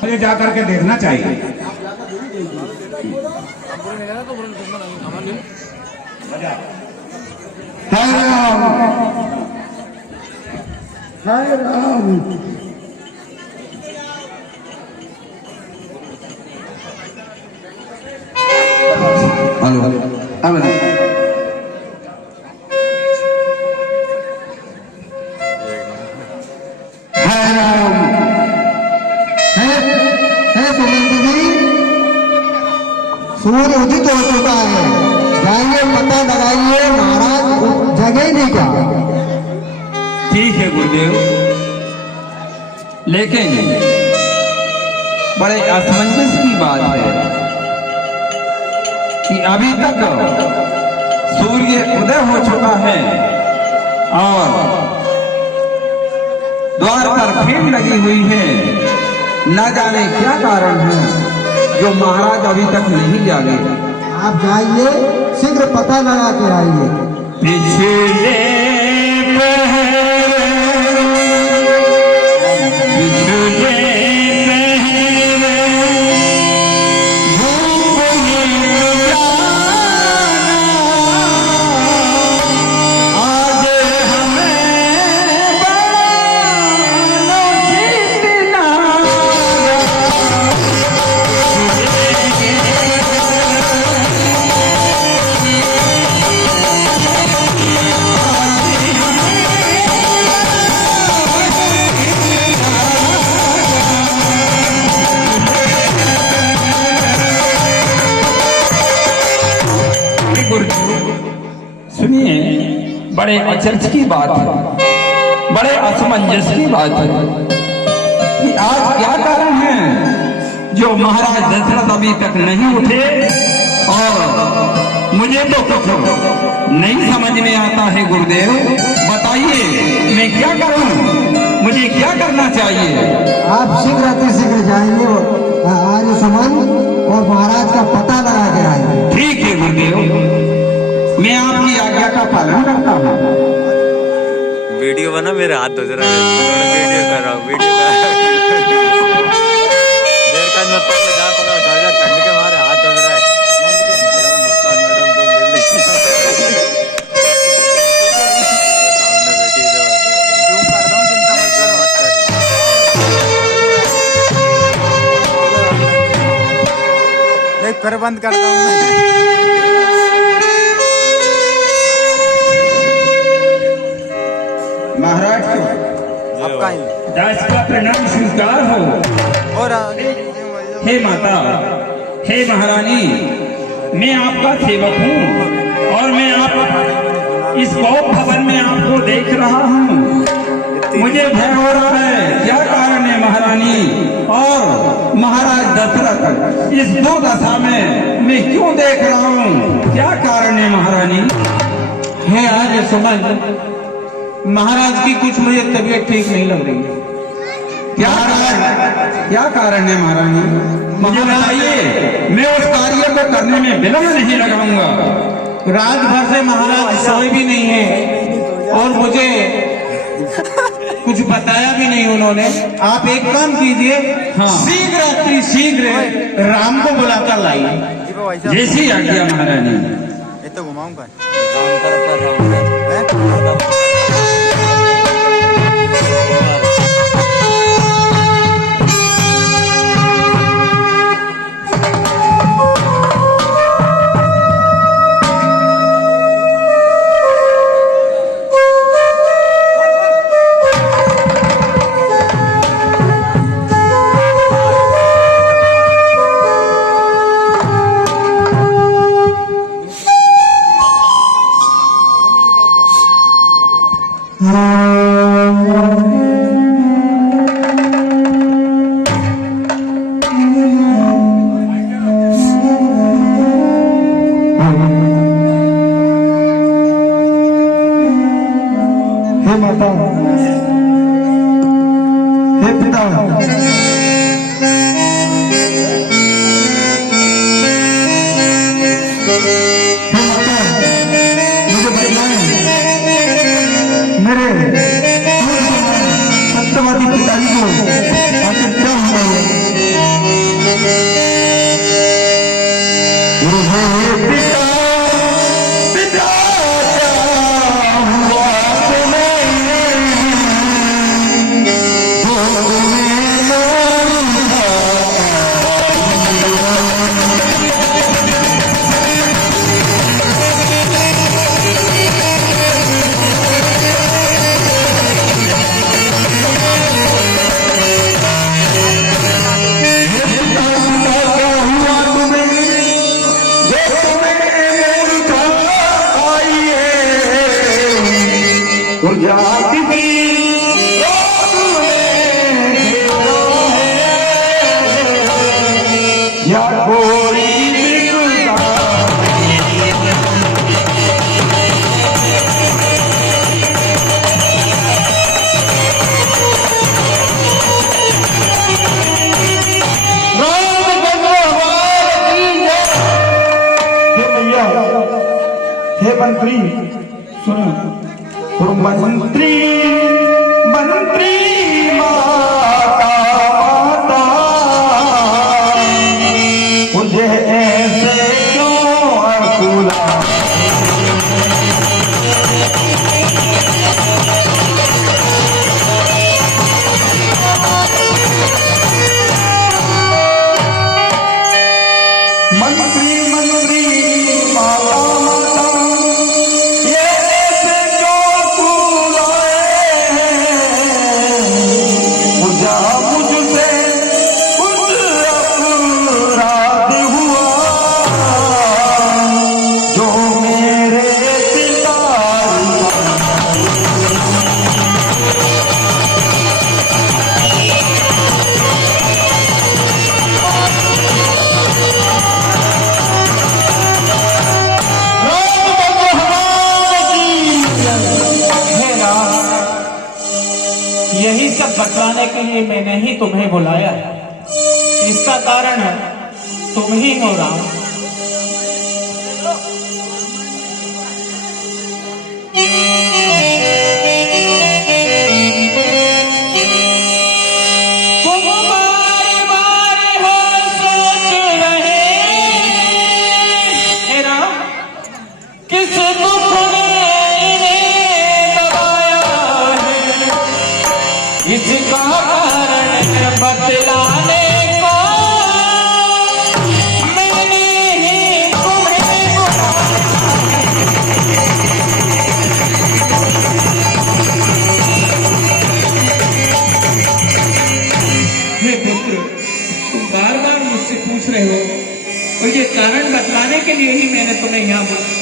मुझे जा करके देखना चाहिए। हाय राम, हाय राम। हेलो, अब हाय राम। सूर्य उदित हो चुका है, जाइए पता लगाइए महाराज जगह नहीं क्या। ठीक है गुरुदेव, लेकिन बड़े असमंजस की बात है कि अभी तक सूर्य उदय हो चुका है और द्वार पर भीड़ लगी हुई है। न जाने क्या कारण है जो महाराज अभी तक नहीं जागे। आप जाइए, शीघ्र पता लगा के आइए। पिछले सुनिए, बड़े अचरज की बात है, बड़े असमंजस की बात है कि आज क्या कारण है जो महाराज दशरथ अभी तक नहीं उठे और मुझे तो कुछ नहीं समझ में आता है। गुरुदेव बताइए, मैं क्या करूं, मुझे क्या करना चाहिए? आप शीघ्र अतिशीघ्र जाइए आर्य समाज और महाराज का पता लगा के आइए। ठीक है गुरुदेव, मैं आपकी आज्ञा का पालन करता हूँ। वीडियो बना, मेरे हाथ धो रहा है, वीडियो कर रहा हूँ, वीडियो ठंड के मारे हाथ धो रहा है। मैडम को ले ली सामने बैठी जूम कर रहा हूँ, चिंता मत करो। नहीं, फिर बंद करता हूँ मैं। महाराज आपका दास का प्रणाम स्वीकार हो। और हे माता, हे महारानी, मैं आपका सेवक हूँ और मैं आप इस गौप भवन में आपको देख रहा हूँ। मुझे भय हो रहा है, क्या कारण है महारानी और महाराज दशरथ इस दुर्दशा में मैं क्यों देख रहा हूँ, क्या कारण है महारानी? है आज समझ महाराज की कुछ मुझे तबीयत ठीक नहीं लग रही है। क्या कारण है महारानी? मुझे बताइए, मैं उस कार्य को करने में विलंब नहीं लगाऊंगा। रात भर से महाराज सोए भी नहीं है और मुझे कुछ बताया भी नहीं उन्होंने। आप एक काम कीजिए, हाँ। शीघ्र राम को बुलाकर लाइए। जैसी आज्ञा महारानी। ये तो घुमाऊंगा। सत्यवादी पिताजी को आखिर क्या हुआ है? मंत्री सुनो, और मंत्री मंत्री माता माता मुझे ऐसे क्यों अकुला। मंत्री मंत्री माता माता ये ऐसे क्यों बुलाए हैं, मुझे मुझसे कुछ अपराध हुआ जो मेरे पिता। यही सब बतलाने के लिए मैंने ही तुम्हें बुलाया है। इसका कारण तुम ही हो राम। तुम बार बार हो सोच रहे हे राम, किस दुख ने इन्हें दबाया है, इसका कारण बतलाने को मैंने ही तुम्हें बुलाया। हे पुत्र, तुम बार बार मुझसे पूछ रहे हो और ये कारण बतलाने के लिए ही मैंने तुम्हें यहाँ बुलाया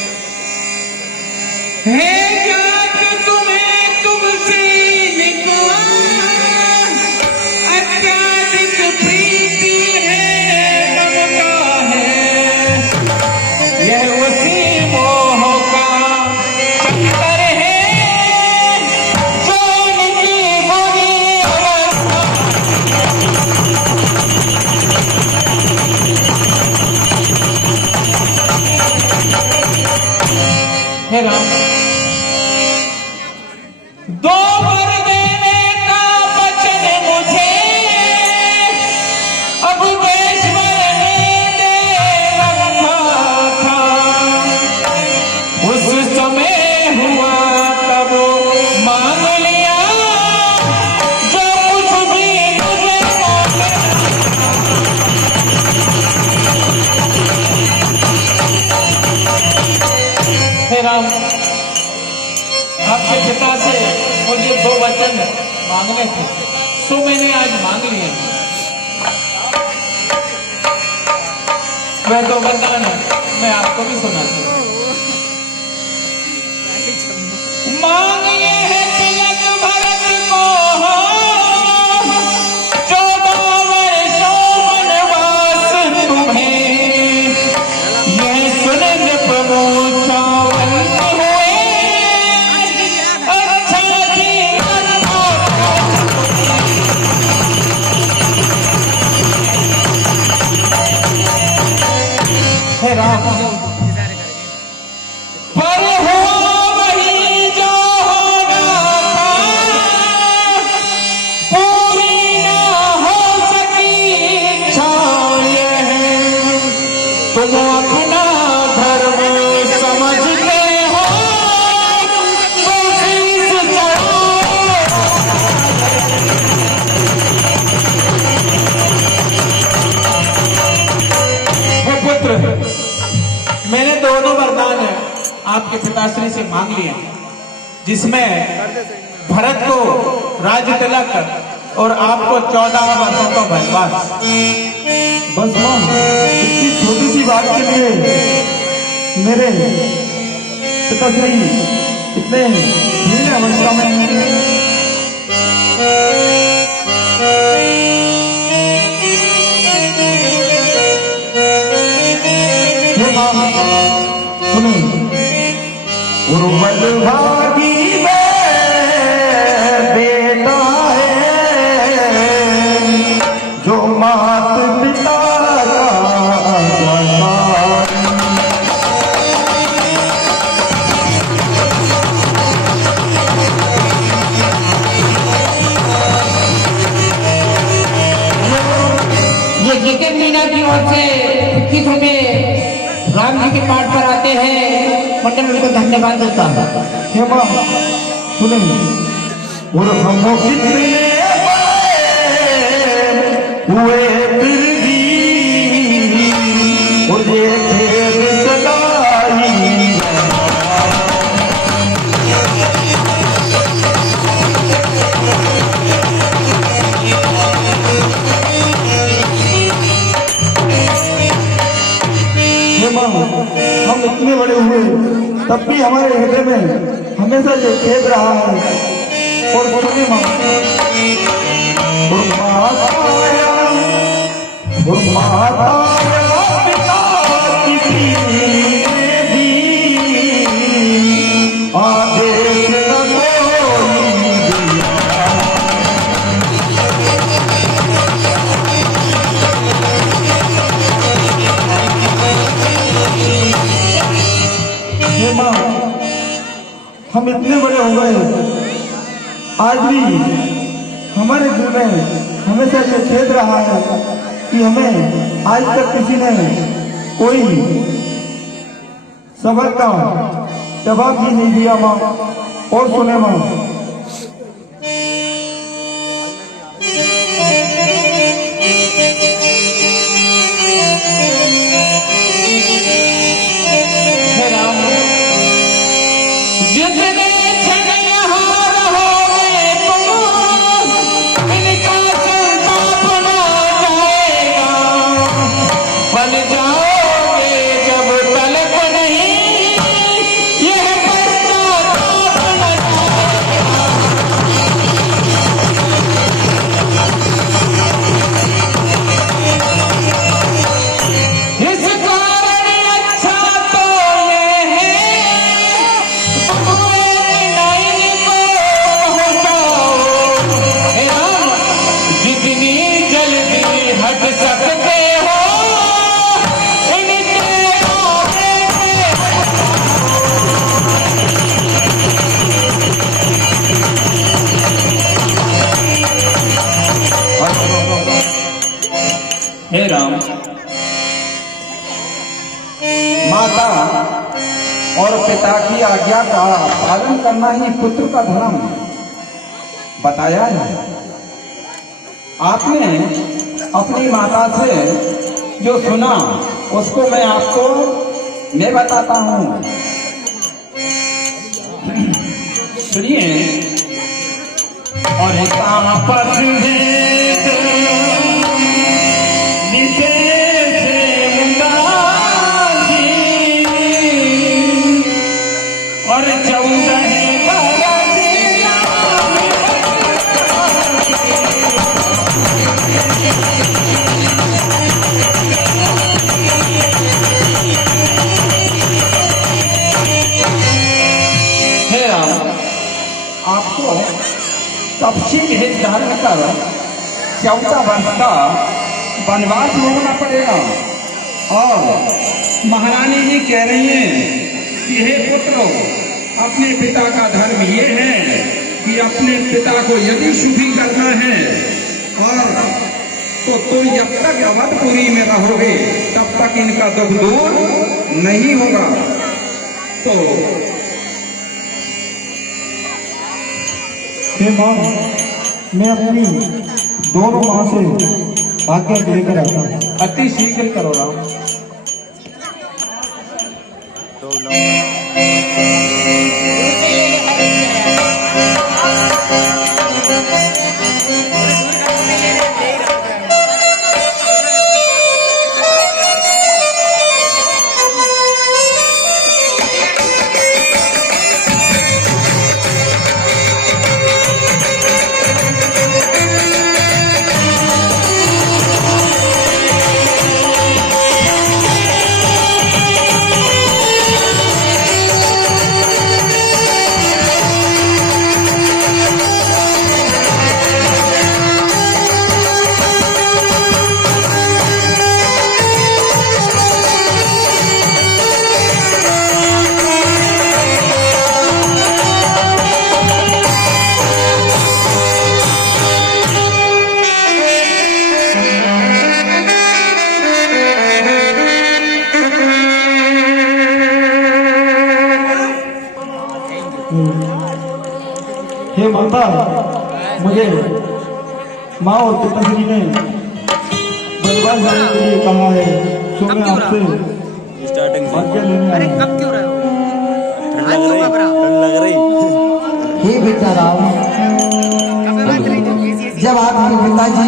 है। क्या कि तुम्हें तुमसे अत्याधिक प्रीति है, ममता है, यह उसी मोह का चक्कर है जो इनकी बुरी अवस्था। हे राम, दो वर देने का वचन मुझे अब देश्वर ने दे रखा था। उस समय हुआ तब मांग लिया जो कुछ भी मुझे मांगना। हे राम, आपके पिता से मुझे दो वचन मांगने थे, सो मैंने आज मांग लिए। वह दो वरदान मैं आपको भी सुनाती हूँ। मांग ये है तिलक भरत को हो, 14 वर्षों वनवास तुम्हें, यह सुन नृप मूर्छावंत हुए। अच्छा जी हे राम, पर हुआ वही जो होना था, पूरी ना हो सकी इच्छा यह है। तुम अपना धर्म समझते हो तो शीश चढ़ाओ। हे पुत्र, मैंने दोनों वरदान आपके पिताश्री से मांग लिए, जिसमें भरत को राज तिलक और आपको 14 वर्षों का वनवास। बस मां, इतनी छोटी सी बात के लिए मेरे पिताश्री इतने धीरे अवस्था में। हे मां सुनो, उर्वल भागी में बेटा है जो मात पिता का जवान। की ओर से 21 रुपए राम जी के पाठ पर आते हैं। मंडल उनको धन्यवाद देता है। हे माँ सुने, और हम कितने हुए फिर भी और ये खेल चलाई। हे माँ, हम इतने बड़े हुए तब भी हमारे हृदय में हमेशा ये खेद रहा है। और सुने माँ, माता पिता किसी ने भी आदेश न कोई दिया। हे माँ, हम इतने बड़े हो गए, आज भी हमारे दिल में हमेशा ये खेद रहा है कि हमें आज तक किसी ने कोई सबक का जवाब भी नहीं दिया माँ। और सुने माँ, हे राम, जितने क्षण यहाँ रहोगे तुम, इनका संताप न जाएगा। बन जाओगे जब तलक नहीं, यह पश्चाताप न जाएगा। इस कारण अच्छा तो ये है, तुम एक लाइन को पहुंचाओ। हे राम, जितनी जल्दी हट सकते हो, इनके आगे हे राम, माता और पिता की आज्ञा का पालन करना ही पुत्र का धर्म बताया है। आपने अपनी माता से जो सुना उसको मैं आपको मैं बताता हूँ। सुनिए। और तापस भेद विशेष उदासी, और 14 हे राम, आपको तपसी भेद धारण कर 14 वर्ष का वनवास भोगना पड़ेगा। और महारानी जी कह रही हैं कि हे पुत्र, अपने पिता का धर्म ये है कि अपने पिता को यदि शुद्धि करना है और तो तुम जब तक अवधपुरी में रहोगे तब तक इनका दुख दूर नहीं होगा। तो हे माँ, मैं अपनी दोनों माँ से आज्ञा लेकर आता हूँ। अति शीघ्र करो राम। हे माता, मुझे माँ और पिताश्री ने बनवास जाने के लिए कहा है, तो मैं आपसे स्टार्टिंग से आज्ञा लेने आया हूं। ठंड लग रही हे बेटा राम, जब आपके पिताजी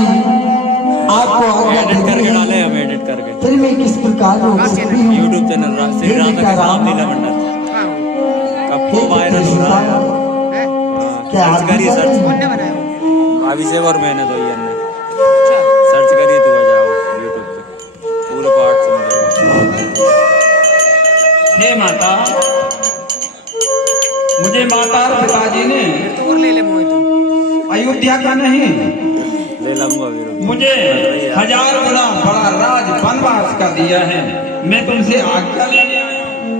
आपको आज्ञा एडिट देते करके हैं, डाले हम एडिट करके फिर मैं किस प्रकार रोक सकती हूँ? यूट्यूब चैनल श्री राम का राम लीला मंडल कब को वायरल हो रहा है। क्या आप सर्च करिए, सर्च अभिषेक और मेहनत हुई हमने, सर्च करिए तो आ जाओ यूट्यूब पे, पूरे पार्ट सुन जाओ। हे माता, मुझे माता और पिताजी ने अयोध्या का नहीं, ले लूंगा वीरो, मुझे 1000 गुना बड़ा राज वनवास का दिया है। मैं तुमसे आज्ञा लेने आया हूं।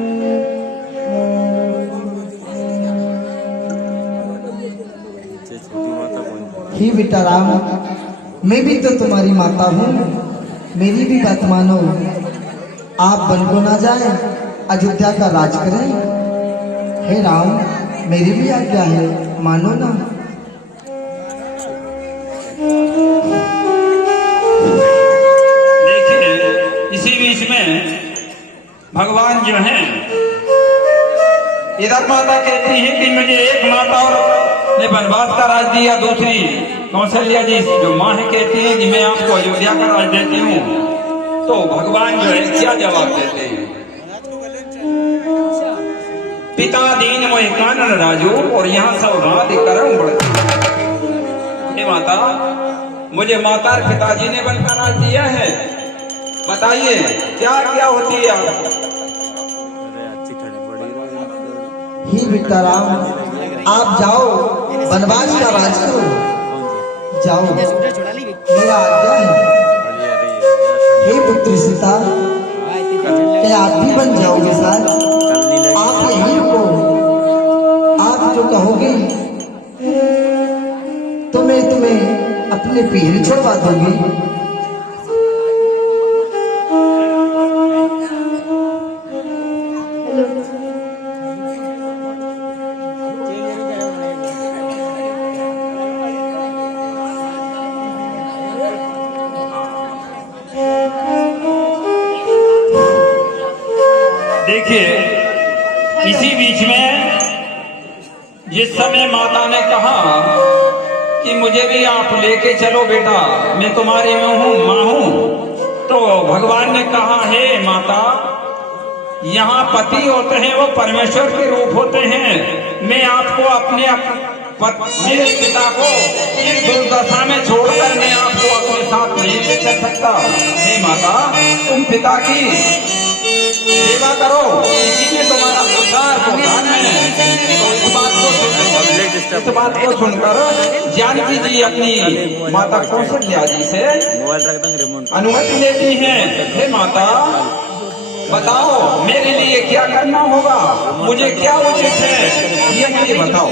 छोटी माता कौन? हे बेटा राम, मैं भी तो तुम्हारी माता हूँ, मेरी भी बात मानो। आप वन को ना जाए, अयोध्या का राज करें। हे राम, मेरी भी आज्ञा है, मानो ना। देखिए, इसी बीच में भगवान जो हैं, इधर माता कहती है कि मुझे एक माता और ने वनवास का राज दिया, दूसरी कौशल्या जी जो माँ है कहती है कि मैं आपको अयोध्या का राज देती हूँ। तो भगवान जो है क्या जवाब देते हैं? पिता दीन मोहि कानन राजू, और यहाँ सौभाग्य करम बढ़ती। हे माता, मुझे माता और पिताजी ने वन का राज दिया है, बताइए क्या क्या होती है आपको? अरे अच्छी खड़ी बड़ी हे बेटा राम, आप जाओ वनवास का राज करो, जाओ, मेरा आज्ञा है। हे पुत्री सीता, क्या आप भी बन जाओगे साथ? आप यहीं रुको, आप जो कहोगे तो मैं तुम्हें अपने पीर छोड़वा दूंगी। देखिए, इसी बीच में जिस समय माता ने कहा कि मुझे भी आप लेके चलो बेटा, मैं तुम्हारी में हूँ, माँ हूँ, तो भगवान ने कहा हे माता, यहाँ पति होते हैं वो परमेश्वर के रूप होते हैं। मैं आपको अपने मेरे पिता को इस दुर्दशा में छोड़कर मैं आपको अपने साथ नहीं ले चल सकता। हे माता, तुम पिता की सेवा करो, इसी में तुम्हारा उद्धार होगा। तो इस बात को सुनकर जानकी जी अपनी माता कौशल्या जी से मोबाइल रख देंगे रिमोट। अनुमति लेती हैं। हे माता, बताओ मेरे लिए क्या करना होगा, मुझे क्या उचित है, ये मुझे बताओ।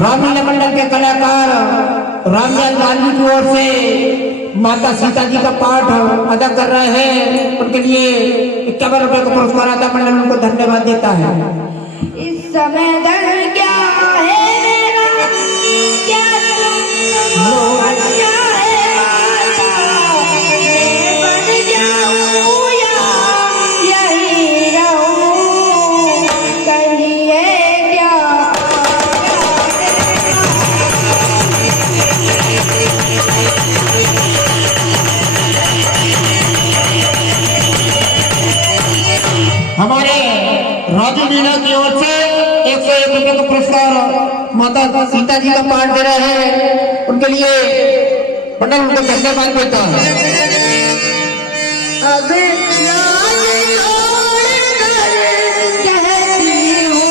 रामलीला मंडल के कलाकार रामलाल गांधी की ओर से माता सीता जी का पाठ अदा कर रहे हैं। उनके लिए 51 रुपए का पुरस्कार अदा मंडल उनको धन्यवाद देता है। इस समय दर क्या है मेरा, क्या तुम हमारे राजू मीना की ओर से 101 रुपए का पुरस्कार माता सीता जी का पाठ दे रहे हैं, उनके लिए मंडल उनको धन्यवाद देता है। अब राज छोड़कर कहती हूँ,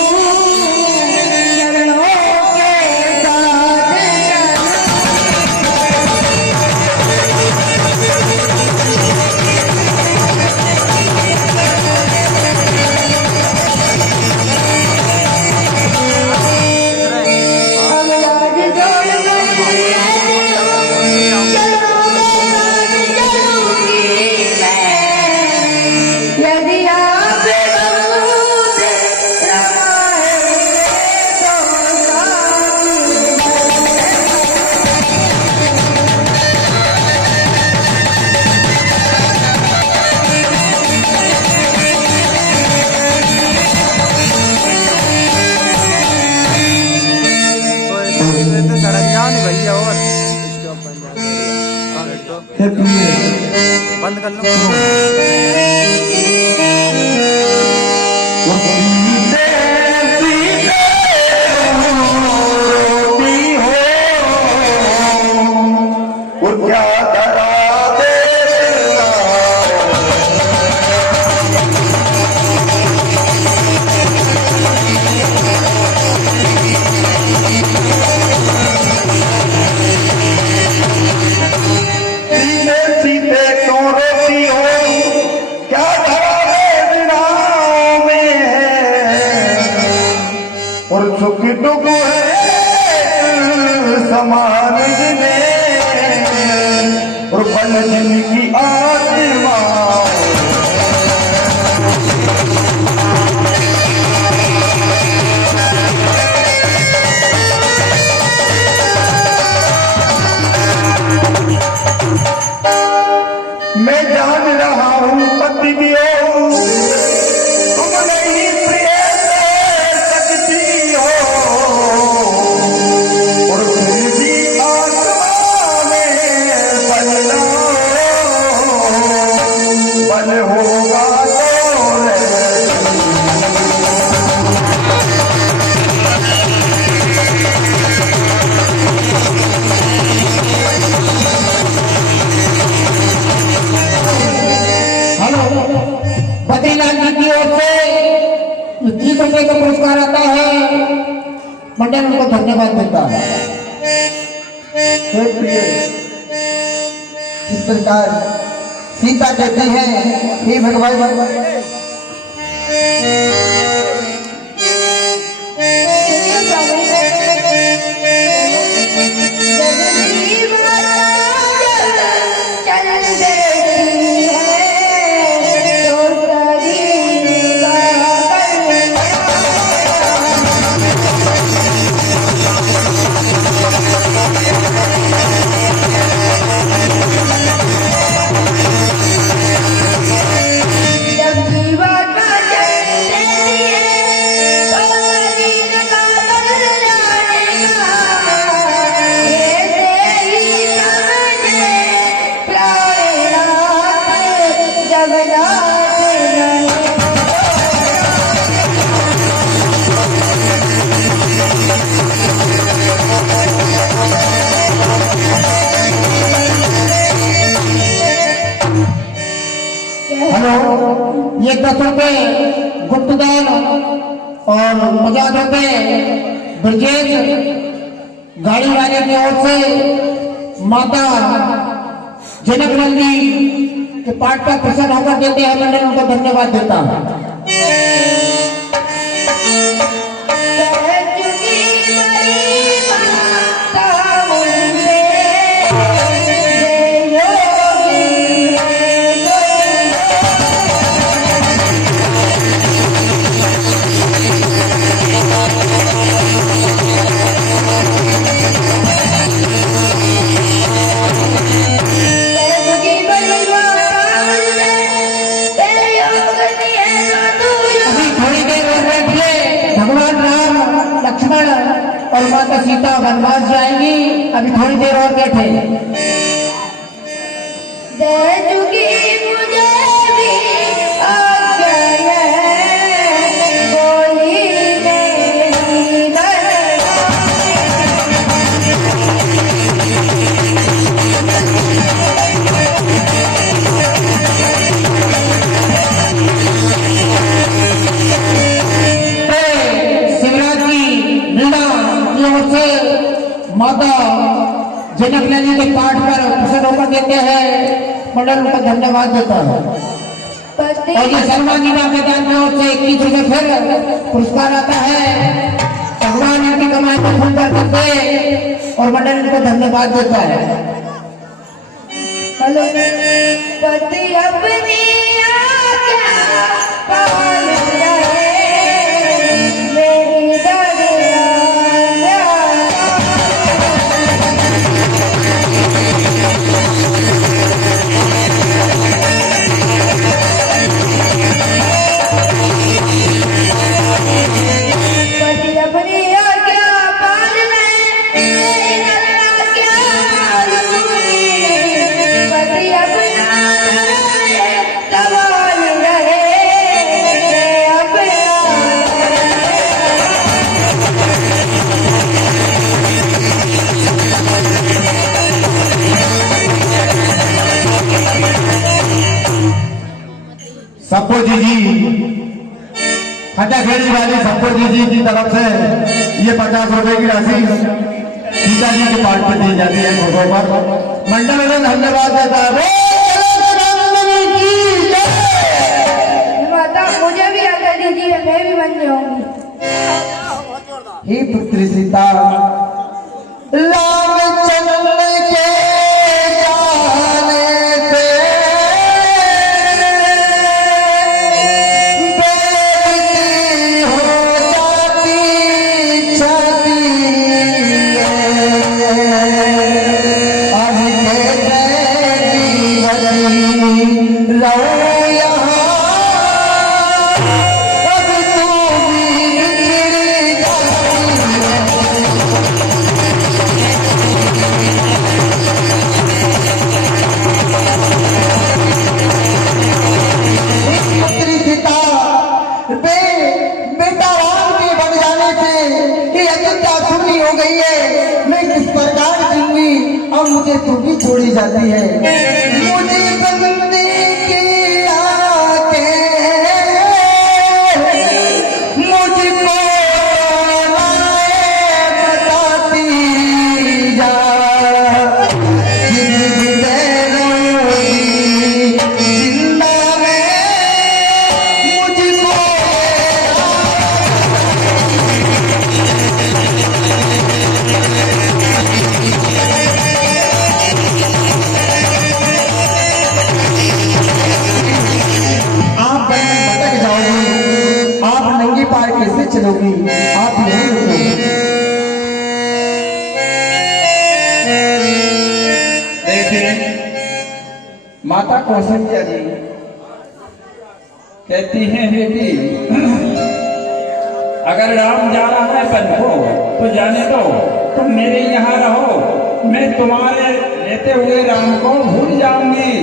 चरणों के साथ अब राज छोड़कर कहती हूँ, चरणों के साथ चलूंगी मैं। यदि आप बहुत रमाए तो तो सड़क जाओ नहीं भैया और इसके ऊपर तो हे प्रिय बंद कर लो। सीधे क्यों रोती हो, क्या धरा दे दिनाओं में है, और सुख दुख है समान में, और बल जिनकी आत्मा मैं जान रहा हूँ पति भी हो, तुम नहीं प्रिय से सकती हो, और फिर भी आत्मा में बल लो, बल होगा तो हेलो, बद्रीलाल जी की ओर से 30 रुपए का पुरस्कार आता है, मंडल उनको धन्यवाद देता है। हे प्रिय, इस प्रकार सीता कहती है, हे भगवान हेलो, ये 10 रुपए गुप्तदान और 50 रुपए ब्रजेश गाड़ी वाले की ओर से माता जनक नंदी के पाठ का प्रसाद होकर देते हैं, मंडल उनको धन्यवाद देता है। और माता सीता वनवास जाएंगी। अभी थोड़ी देर और बैठे। दे चुकी मुझे भी आज्ञा है, बोली मेरी शिवराज की लीला की ओर से माता जनक नंदी के पाठ पर प्रसन्न होकर देते हैं। मंडल उनका धन्यवाद देता है। पति और ये सलमान जी नाम के दान की ओर से 21 रुपये फिर पुरस्कार आता है। भगवान इनकी कमाई को सुंदर करते और मंडल इनको धन्यवाद देता है। हेलो पति अपनी आज्ञा पाल रहे, मेरी दरिया पति अपनी आज्ञा पाल रहे, मेरी दरिया क्या मालूमी, पति अपना सवाल रहे, मैं अपना सप्पो जी खड्डा खेड़ी वाली सप्पो जी की तरफ से ये 50 रुपए की राशि सीता जी के पाठ पर दी जाती है फोटो पर। मंडल में धन्यवाद देता है। माता मुझे भी आज्ञा दीजिए, मैं भी बन जाऊंगी। हे पुत्री सीता, रामचंद्र के जाने से बेइज्जती हो जाती छाती अभी रहो यहाँ, अब तू भी बिखरी जाती पुत्री सीता, बेटा राम के बन जाने से ये अयोध्या सुनी हो गई है। मैं किस प्रकार जीऊंगी, अब मुझे तू भी छोड़ी जाती है। मुझे बंदी की आके मुझको राय बताती जा, जिंदगी रहोगी जिंदा में मुझको आप भटक जाओगी, आप नंगी पार कैसे चलोगी, आप यहीं रुकोगी। देखिए माता कौशल्या जी कहती हैं बेटी, अगर राम जा रहा है वन को तो जाने दो, तुम मेरे यहाँ रहो, मैं तुम्हारे रहते हुए राम को भूल जाऊंगी,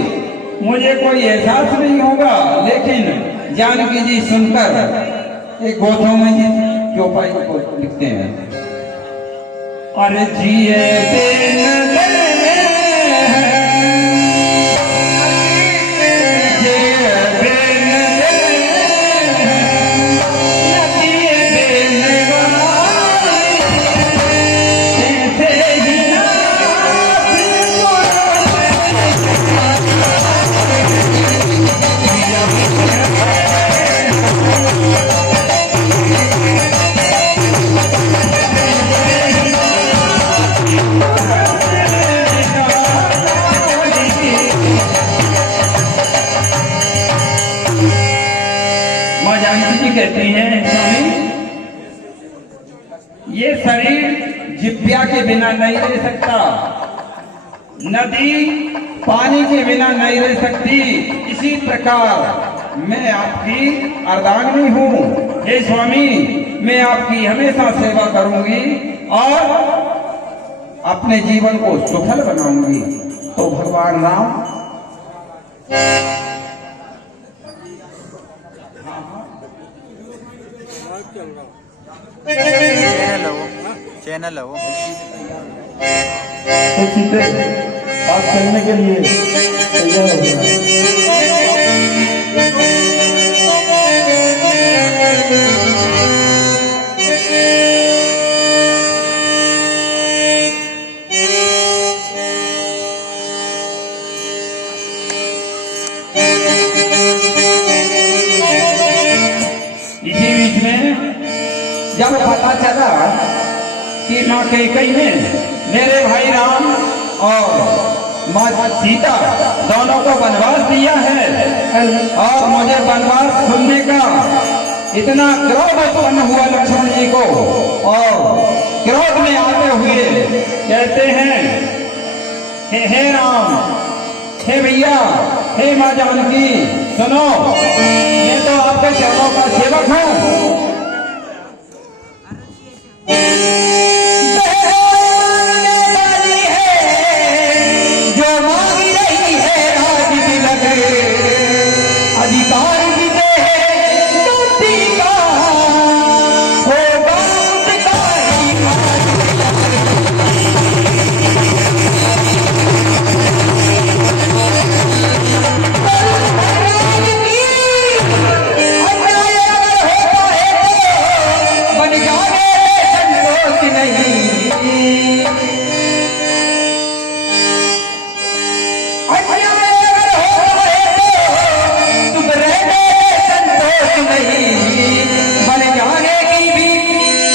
मुझे कोई एहसास नहीं होगा। लेकिन जानकी जी सुनकर एक गोथों में जी चौपाई को लिखते हैं, अरे जिए दिन कहती हैं स्वामी, ये शरीर जिब्या के बिना नहीं रह सकता, नदी पानी के बिना नहीं रह सकती, इसी प्रकार मैं आपकी अर्धांगिनी हूँ। हे स्वामी, मैं आपकी हमेशा सेवा करूंगी, और अपने जीवन को सफल बनाऊंगी। तो भगवान राम चैनल है वो तो सीते आप चलने के लिए तैयार हो गया। इसी बीच में जब पता चला कि माँ कैकेयी ने मेरे भाई राम और माँ सीता दोनों को वनवास दिया है और मुझे वनवास सुनने का इतना क्रोध उत्पन्न हुआ लक्ष्मण जी को, और क्रोध में आते हुए कहते हैं, हे राम, हे भैया, हे माँ जानकी, सुनो, मैं तो आपके चरणों का सेवक हूँ। अधिकार भी दे गलती का होगा उनका ही अन्याय अगर होता है तो बन जाने संतोष नहीं। अन्याय अगर होता है तो तुम रहने संतोष नहीं, बन जाने की भी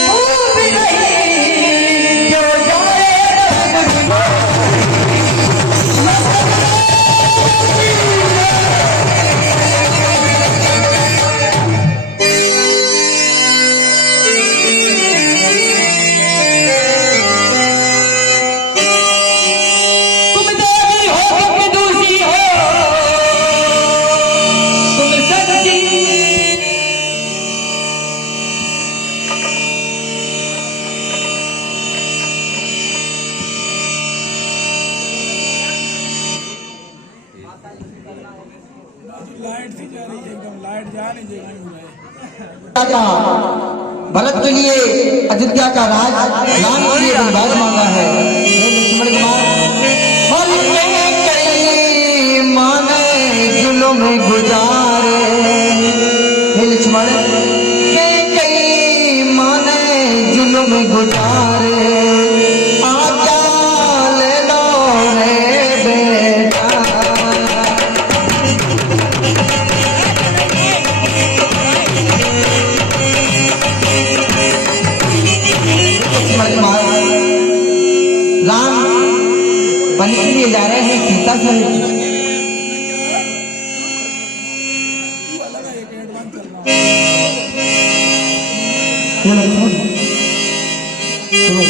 भूल नहीं, क्यों जाए तुम देवी हो कि दूसरी हो, तुम सच्ची भरत के लिए अयोध्या का राज, राम के लिए वनवास मांगा है। हे लक्ष्मण कुमार, माने जुल्म गुजारे, हे लक्ष्मण, कई माने जुल्म गुजारे, आज्ञा ले लो रे बेटा। राम वन के लिए जा रहे हैं सीता से। ये लक्ष्मण सुनो,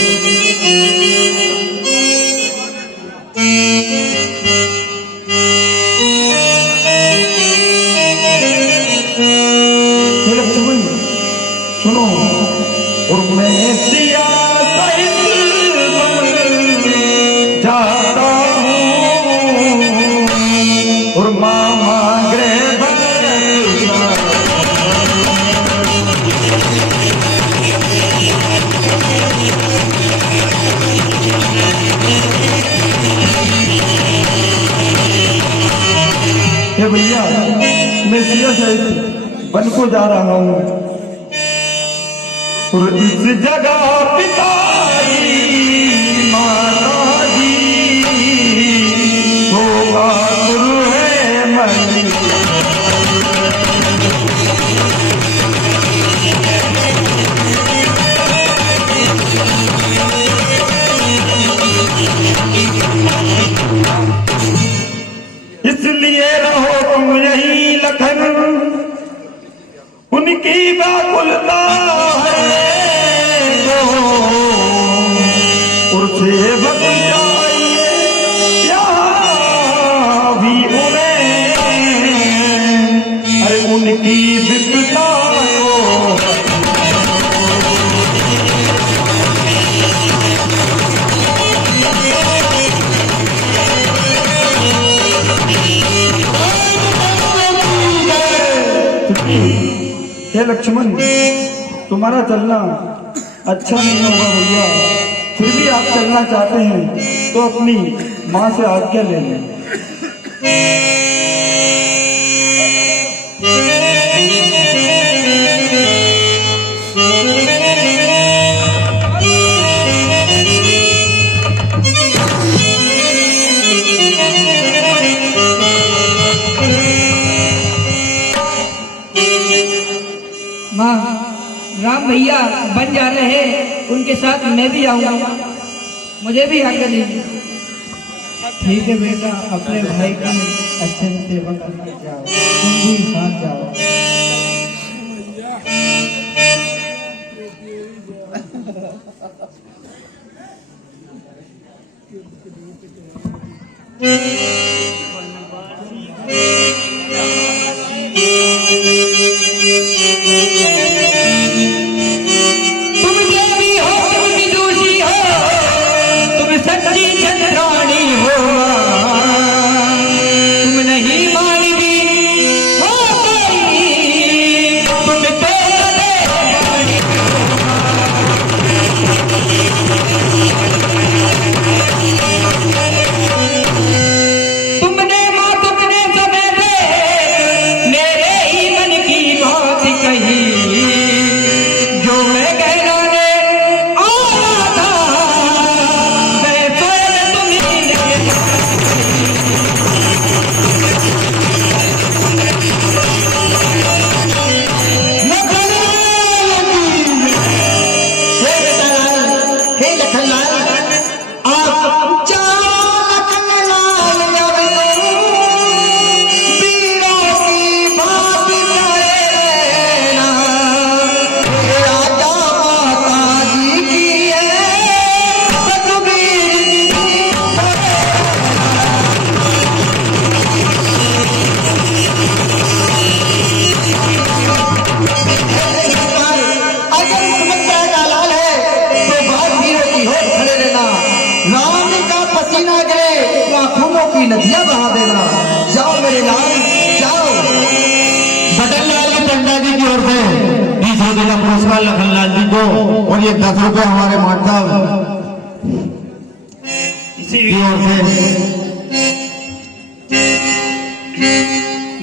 ये लक्ष्मण सुनो, और मैं सिया जाता हूँ और मामा गृह हे भैया, मैं सिया सहित वन को जा रहा हूँ और इस जगह पिताजी माता जी होगा गुरु है मन। इसलिए रहो तुम यही लखन, उनकी व्याकुलता है और सेवक जाइए यहाँ भी उन्हें, अरे उनकी विपदा को हे लक्ष्मण, तुम्हारा चलना अच्छा नहीं होगा भैया। फिर भी आप चलना चाहते हैं तो अपनी माँ से आज्ञा ले लें। माँ, राम भैया बन जा रहे हैं, उनके साथ मैं भी आऊंगा, मुझे भी आज्ञा दीजिए। ठीक है बेटा, अपने भाई की अच्छे से सेवा करके जाओ, तुम भी साथ जाओ। तुम देवी हो, तुम विदुषी हो, तुम सच्ची चंद्राणी हो, तुम नहीं मानवी हो कोई, तुम तो देवानी तुमने माँ तुमने सवेरे मेरे ही मन की बात कही, जो मैं कहलाने आया था मैं स्वयं तुम्हीं ने हे लखनलाल, आप जाओ लखनलाल, वीरों की बात कहना, हे राजा माता जी की है रघुवीर की अगर समझदार का लाल है तो बात वीरों की हो खड़े रहना, राम का पसीना गिरे तो आंखों की नदियां बहा देना। जाओ मेरे लाल जाओ। बटन लाल की पंडा जी की ओर से 20 रुपए का पुरस्कार लखनलाल जी को, और ये 10 रुपए हमारे माता इसी की ओर से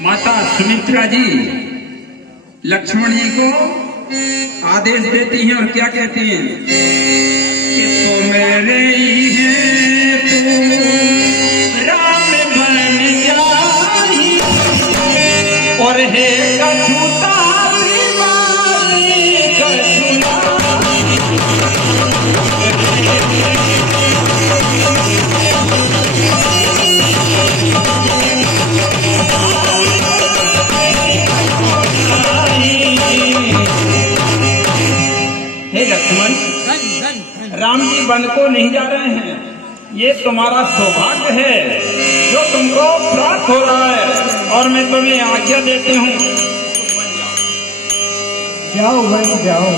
माता सुमित्रा जी लक्ष्मण जी को आदेश देती हैं और क्या कहती हैं कि तो मेरे ही हैं तू राम बन जाई, और हे कछुता त्रिमाली कछुता हे लक्ष्मण, राम जी वन को नहीं जा रहे हैं, ये तुम्हारा सौभाग्य है जो तुमको प्राप्त हो रहा है, और मैं तुम्हें आज्ञा देती हूँ। जाओ भाई जाओ।